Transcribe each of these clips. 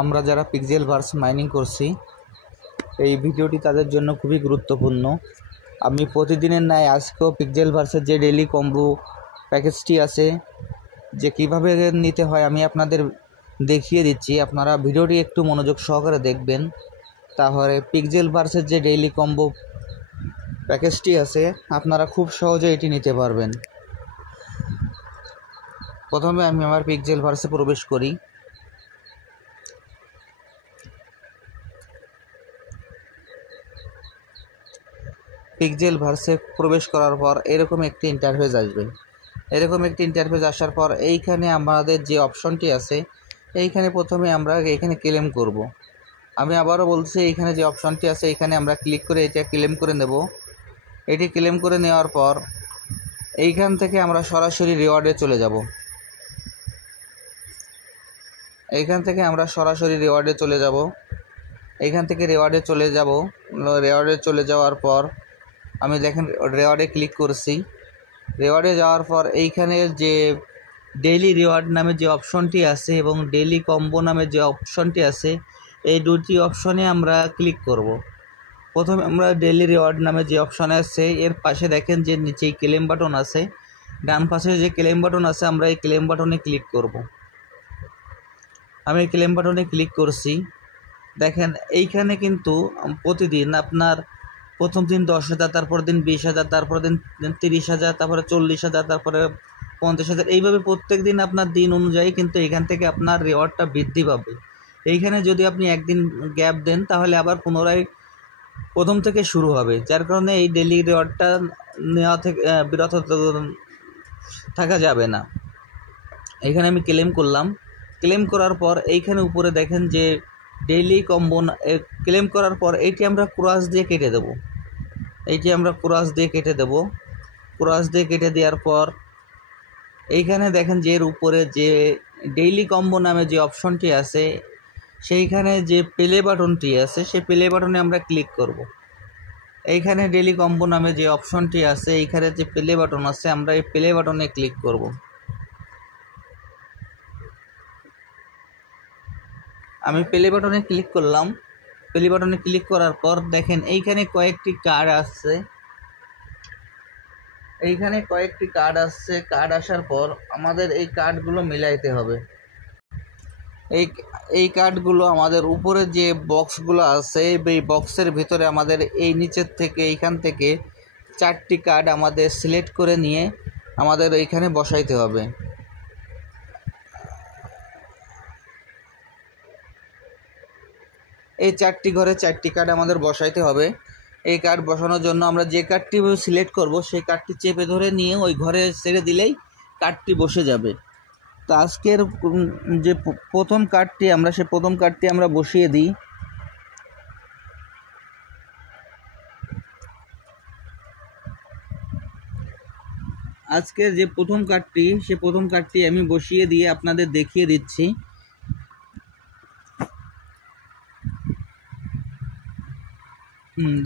আমরা যারা pixel verse mining করছি এই ভিডিওটি তাদের জন্য খুবই গুরুত্বপূর্ণ। আমি প্রতিদিনের ন্যায় আজকেও পিক্সেল ভার্সের যে ডেইলি কম্বো প্যাকেজটি আছে যে কিভাবে নিতে হয় আমি আপনাদের দেখিয়ে দিচ্ছি। আপনারা ভিডিওটি একটু মনোযোগ সহকারে দেখবেন, তাহলে পিক্সেল ভার্সের যে ডেইলি কম্বো প্যাকেজটি আছে আপনারা খুব সহজে এটি নিতে পারবেন। প্রথমে আমি আমার পিক্সেল ভার্সে প্রবেশ করি। পিক্সেল ভার্সে প্রবেশ করার পর এরকম একটি ইন্টারফেস আসবে। এরকম একটি ইন্টারফেস আসার পর এইখানে আমাদের যে অপশনটি আছে এইখানে প্রথমে আমরা এখানে ক্লেম করব। আমি আবারও বলছি, এইখানে যে অপশনটি আছে এখানে আমরা ক্লিক করে এটা ক্লেম করে নেব। এটি ক্লেম করে নেওয়ার পর এইখান থেকে আমরা সরাসরি রিওয়ার্ডে চলে যাব। এইখান থেকে আমরা সরাসরি রিওয়ার্ডে চলে যাব। এইখান থেকে রিওয়ার্ডে চলে যাওয়ার পর আমি দেখেন রিওয়ার্ডে ক্লিক করছি। রিওয়ার্ডে যাওয়ার পর এইখানে যে ডেইলি রিওয়ার্ড নামে যে অপশনটি আছে এবং ডেইলি কম্বো নামে যে অপশনটি আছে এই দুটি অপশনে আমরা ক্লিক করব। প্রথমে আমরা ডেইলি রিওয়ার্ড নামে যে অপশন আছে এর পাশে দেখেন যে নিচেই ক্লেম বাটন আছে, ডান পাশে যে ক্লেম বাটন আছে আমরা এই ক্লেম বাটনে ক্লিক করব। আমি ক্লেম বাটনে ক্লিক করছি। দেখেন এইখানে কিন্তু প্রতিদিন আপনার প্রথম দিন 10,000, তারপর দিন 20,000, তারপর দিন 30,000, তারপরে 40,000, তারপরে 50,000, এইভাবে প্রত্যেক দিন আপনার দিন অনুযায়ী কিন্তু এখান থেকে আপনার রিওয়ার্ডটা বৃদ্ধি পাবে। এইখানে যদি আপনি একদিন গ্যাপ দেন তাহলে আবার পুনরায় প্রথম থেকে শুরু হবে, যার কারণে এই ডেইলি রিওয়ার্ডটা নেওয়া থেকে বিরত থাকা যাবে না। এইখানে আমি ক্লেম করলাম। ক্লেম করার পর এইখানে উপরে দেখেন যে ডেইলি কম্বো ক্লেম করার পর এইটি আমরা ক্রস দিয়ে কেটে দেব। ক্রস দিয়ে কেটে দেওয়ার পর এইখানে দেখেন যে এর উপরে যে ডেইলি কম্বো নামে যে অপশনটি আছে সেইখানে যে প্লে বাটনটি আছে সেই প্লে বাটনে আমরা ক্লিক করব। এইখানে ডেইলি কম্বো নামে যে অপশনটি আছে এইখানে যে প্লে বাটন আছে আমরা এই প্লে বাটনে ক্লিক করব। আমি প্লে বাটনে ক্লিক করলাম। প্লে বাটনে ক্লিক করার পর দেখেন এইখানে কয়েকটি কার্ড আসছে। কার্ড আসার পর আমাদের এই কার্ডগুলো মিলাইতে হবে। এই কার্ডগুলো আমাদের উপরে যে বক্সগুলো আছে এই বক্সের ভিতরে আমাদের এই নিচের থেকে এইখান থেকে 4টি কার্ড আমাদের সিলেক্ট করে নিয়ে আমাদের এইখানে বসাইতে হবে। এই 4টি ঘরে 4টি কার্ড আমাদের বসাইতে হবে। এই কার্ড বসানোর জন্য আমরা যে কার্ডটি সিলেক্ট করব সেই কার্ডটি চেপে ধরে নিয়ে ওই ঘরে ছেড়ে দিলেই কার্ডটি বসে যাবে। তো আজকের যে প্রথম কার্ডটি আমরা বসিয়ে দিই। আজকের যে প্রথম কার্ডটি আমি বসিয়ে দিয়ে আপনাদের দেখিয়ে দিচ্ছি।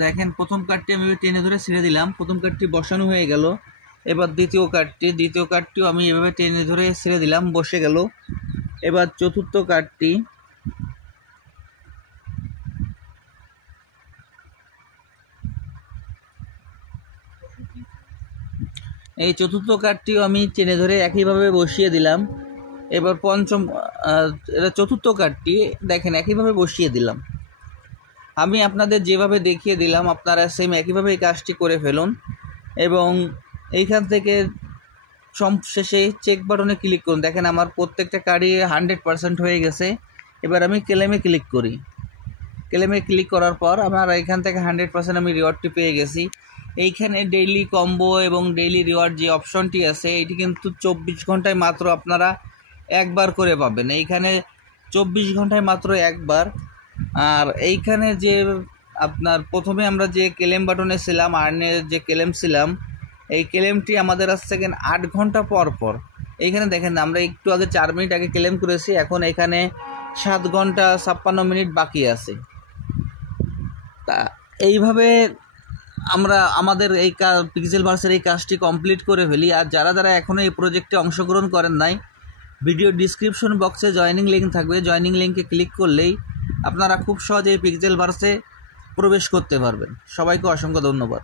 দেখেন প্রথম কার্ডটি আমি টেনে ধরে ছেড়ে দিলাম, প্রথম কার্ডটি বসানো হয়ে গেল। এবার দ্বিতীয় কার্ডটিও আমি এভাবে টেনে ধরে ছেড়ে দিলাম, বসে গেল। এবার চতুর্থ কার্ডটি, এই চতুর্থ কার্ডটিও আমি টেনে ধরে একইভাবে বসিয়ে দিলাম। এবার চতুর্থ কার্ডটি দেখেন একইভাবে বসিয়ে দিলাম। আমি আপনাদের যেভাবে দেখিয়ে দিলাম আপনারা সেম একইভাবে এই কাজটি করে ফেলুন এবং এইখান থেকে শেষে চেক বাটনে ক্লিক করুন। দেখেন আমার প্রত্যেকটা কার্ডই 100% হয়ে গেছে। এবার আমি ক্লেমে ক্লিক করি। ক্লেমে ক্লিক করার পর আমার এখান থেকে 100% আমি রিওয়ার্ডটি পেয়ে গেছি। এইখানে ডেইলি কম্বো এবং ডেইলি রিওয়ার্ড যে অপশনটি আছে এটি কিন্তু 24 ঘন্টায় মাত্র আপনারা একবার করে পাবেন। এইখানে 24 ঘন্টায় মাত্র একবার। আর এইখানে যে আপনার প্রথমে আমরা যে ক্লেম বাটনে ছিলাম, আর্নের যে ক্লেম ছিলাম, এই ক্লেমটি আমাদের আসছে 8 ঘন্টা পর পর। এইখানে দেখেন আমরা একটু আগে 4 মিনিট আগে ক্লেম করেছি, এখন এখানে 7 ঘন্টা 56 মিনিট বাকি আছে। তা এইভাবে আমরা আমাদের এই পিক্সেল ভার্সের এই কাজটি কমপ্লিট করে ফেলি। আর যারা এখনও এই প্রজেক্টে অংশগ্রহণ করেন নাই ভিডিও ডিসক্রিপশন বক্সে জয়েনিং লিঙ্ক থাকবে, জয়েনিং লিঙ্কে ক্লিক করলেই আপনারা খুব সহজেই পিক্সেলভার্সে প্রবেশ করতে পারবেন। সবাইকে অসংখ্য ধন্যবাদ।